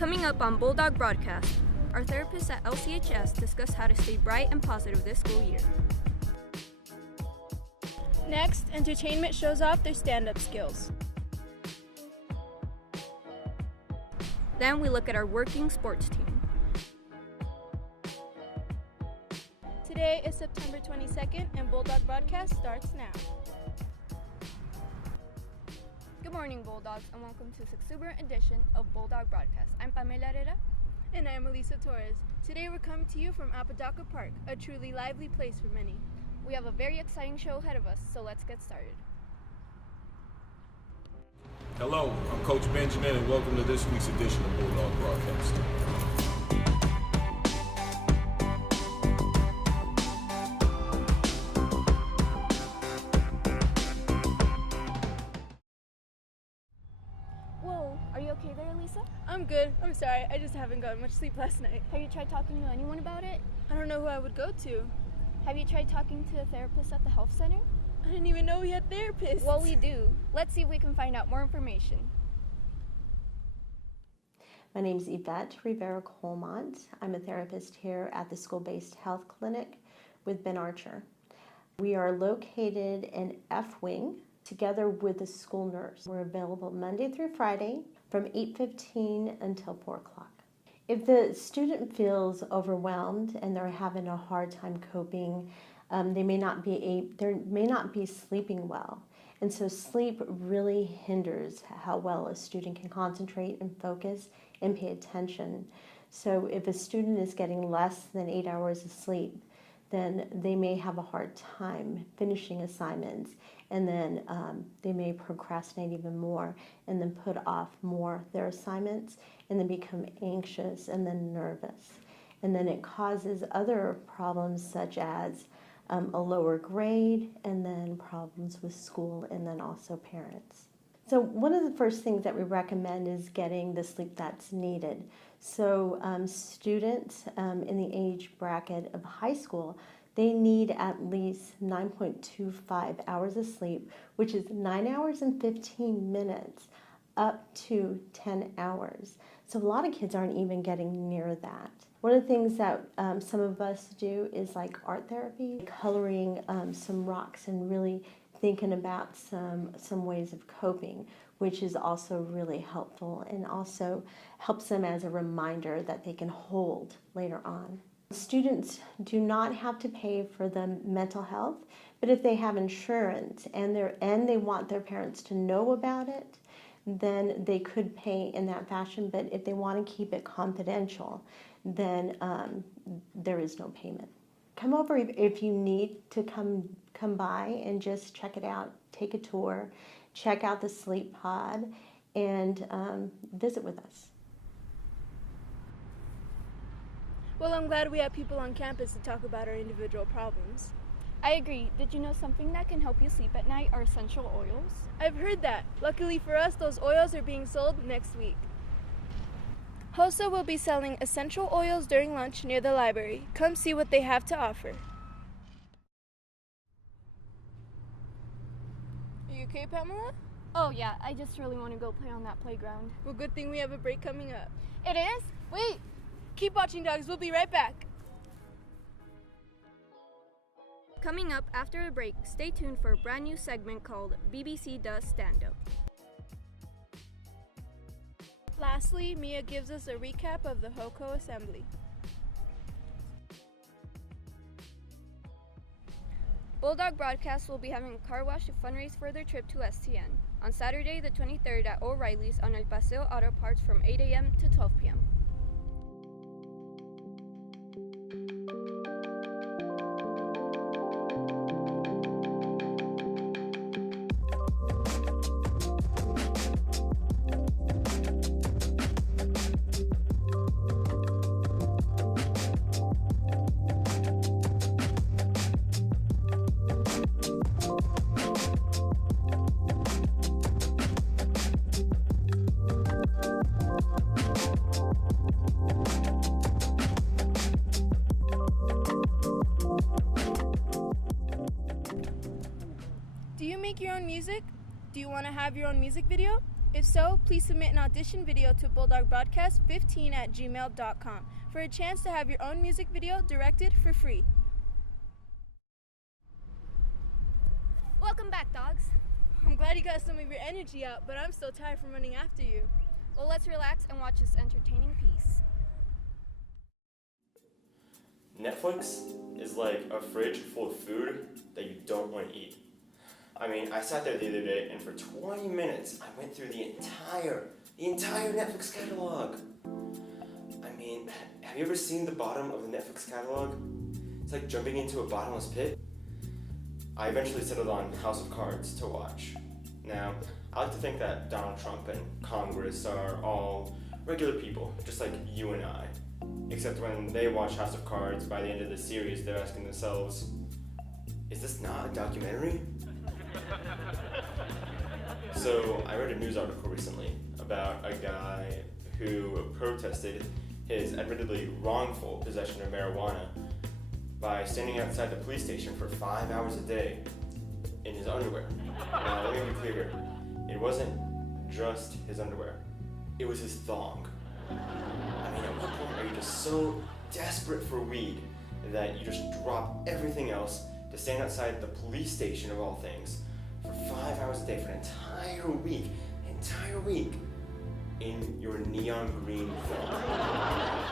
Coming up on Bulldog Broadcast, our therapists at LCHS discuss how to stay bright and positive this school year. Next, entertainment shows off their stand-up skills. Then we look at our working sports team. Today is September 22nd, and Bulldog Broadcast starts now. Good morning, Bulldogs, and welcome to this exuberant edition of Bulldog Broadcast. I'm Pamela Herrera. And I'm Elisa Torres. Today we're coming to you from Apodaca Park, a truly lively place for many. We have a very exciting show ahead of us, so let's get started. Hello, I'm Coach Benjamin, and welcome to this week's edition of Bulldog Broadcast. Whoa, are you okay there, Lisa? I'm good. I'm sorry. I just haven't gotten much sleep last night. Have you tried talking to anyone about it? I don't know who I would go to. Have you tried talking to a therapist at the health center? I didn't even know we had therapists. Well, we do. Let's see if we can find out more information. My name is Yvette Rivera-Colmont. I'm a therapist here at the school-based health clinic with Ben Archer. We are located in F Wing together with the school nurse. We're available Monday through Friday from 8:15 until 4 o'clock. If the student feels overwhelmed and they're having a hard time coping, they may not be sleeping well. And so sleep really hinders how well a student can concentrate and focus and pay attention. So if a student is getting less than 8 hours of sleep, then they may have a hard time finishing assignments, and then they may procrastinate even more and then put off more their assignments and then become anxious and then nervous. And then it causes other problems such as a lower grade and then problems with school and then also parents. So one of the first things that we recommend is getting the sleep that's needed. So students in the age bracket of high school, they need at least 9.25 hours of sleep, which is 9 hours and 15 minutes up to 10 hours. So a lot of kids aren't even getting near that. One of the things that some of us do is like art therapy, coloring some rocks and really thinking about some ways of coping, which is also really helpful and also helps them as a reminder that they can hold later on. Students do not have to pay for the mental health, but if they have insurance and they want their parents to know about it, then they could pay in that fashion. But if they want to keep it confidential, then there is no payment. Come over if you need to come by and just check it out, take a tour, check out the sleep pod, and visit with us. Well, I'm glad we have people on campus to talk about our individual problems. I agree. Did you know something that can help you sleep at night are essential oils? I've heard that. Luckily for us, those oils are being sold next week. HOSA will be selling essential oils during lunch near the library. Come see what they have to offer. Are you okay, Pamela? Oh yeah, I just really want to go play on that playground. Well, good thing we have a break coming up. It is? Wait! Keep watching, dogs. We'll be right back. Coming up after a break, stay tuned for a brand new segment called BBC Does Stand Up. Lastly, Mia gives us a recap of the HOCO Assembly. Bulldog Broadcast will be having a car wash to fundraise for their trip to STN on Saturday the 23rd at O'Reilly's on El Paseo Auto Parts from 8 a.m. to 12 p.m. Do you make your own music? Do you want to have your own music video? If so, please submit an audition video to bulldogbroadcast15@gmail.com for a chance to have your own music video directed for free. Welcome back, dogs. I'm glad you got some of your energy out, but I'm still tired from running after you. Well, let's relax and watch this entertaining piece. Netflix is like a fridge full of food that you don't want to eat. I mean, I sat there the other day and for 20 minutes I went through the entire Netflix catalog. I mean, have you ever seen the bottom of the Netflix catalog? It's like jumping into a bottomless pit. I eventually settled on House of Cards to watch. Now, I like to think that Donald Trump and Congress are all regular people, just like you and I. Except when they watch House of Cards, by the end of the series, they're asking themselves, is this not a documentary? So I read a news article recently about a guy who protested his admittedly wrongful possession of marijuana by standing outside the police station for 5 hours a day in his underwear. Now, let me be clear here. It wasn't just his underwear. It was his thong. I mean, at what point are you just so desperate for weed that you just drop everything else to stand outside the police station, of all things, for 5 hours a day for an entire week, in your neon green thong?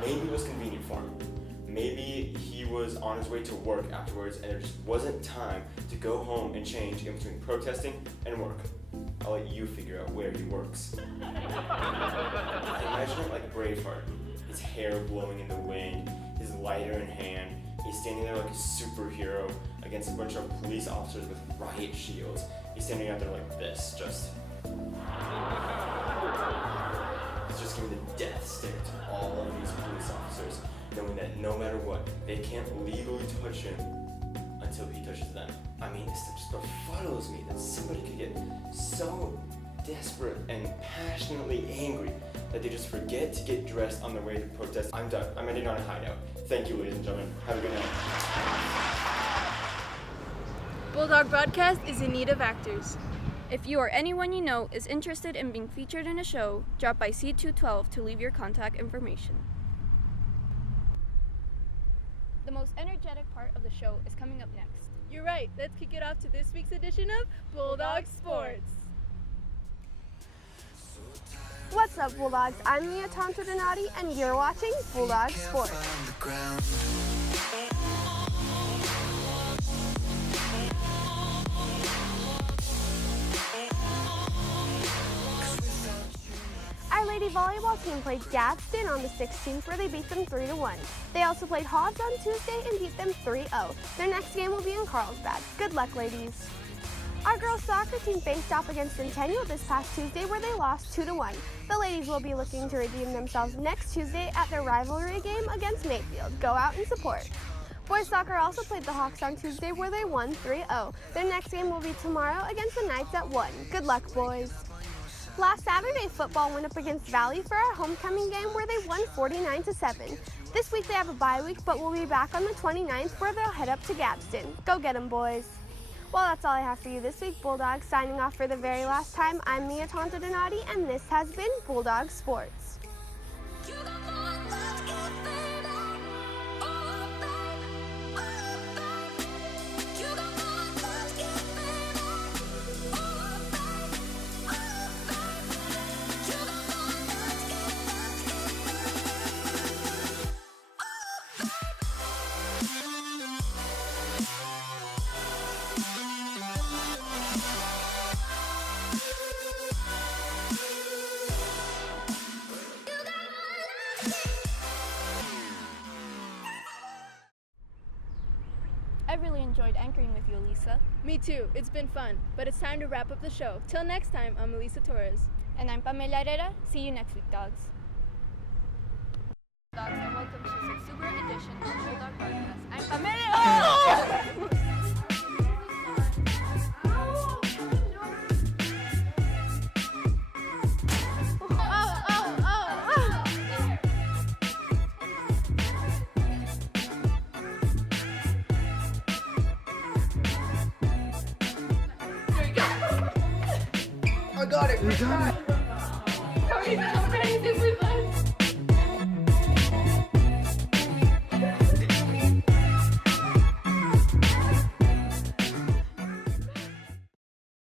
Maybe it was convenient for him. Maybe he was on his way to work afterwards and there just wasn't time to go home and change in between protesting and work. I'll let you figure out where he works. I imagine it like Braveheart. His hair blowing in the wind, his lighter in hand. He's standing there like a superhero against a bunch of police officers with riot shields. He's standing out there like this, just... He's just giving the death stare to all of these police officers, knowing that no matter what, they can't legally touch him until he touches them. I mean, it just befuddles me that somebody could get so desperate and passionately angry that they just forget to get dressed on their way to protest. I'm done. I'm ending on a high note. Thank you, ladies and gentlemen. Have a good night. Bulldog Broadcast is in need of actors. If you or anyone you know is interested in being featured in a show, drop by C212 to leave your contact information. The most energetic part of the show is coming up next. You're right. Let's kick it off to this week's edition of Bulldog Sports. What's up, Bulldogs? I'm Mia Donati, and you're watching Bulldog Sports. Our lady volleyball team played Gadsden on the 16th, where they beat them 3-1. They also played Hobbs on Tuesday and beat them 3-0. Their next game will be in Carlsbad. Good luck, ladies. Our girls soccer team faced off against Centennial this past Tuesday, where they lost 2-1. The ladies will be looking to redeem themselves next Tuesday at their rivalry game against Mayfield. Go out and support. Boys soccer also played the Hawks on Tuesday, where they won 3-0. Their next game will be tomorrow against the Knights at 1. Good luck, boys. Last Saturday, football went up against Valley for our homecoming game, where they won 49-7. This week they have a bye week, but we'll be back on the 29th, where they'll head up to Gadsden. Go get 'em, boys. Well, that's all I have for you this week, Bulldogs. Signing off for the very last time, I'm Mia Donati, and this has been Bulldog Sports. I really enjoyed anchoring with you, Elisa. Me too. It's been fun, but it's time to wrap up the show. Till next time, I'm Elisa Torres. And I'm Pamela Herrera. See you next week, dogs. Dogs, and welcome to this Exurberant edition of Bulldog Broadcast. I'm Pamela. I got it. Great try. Hey!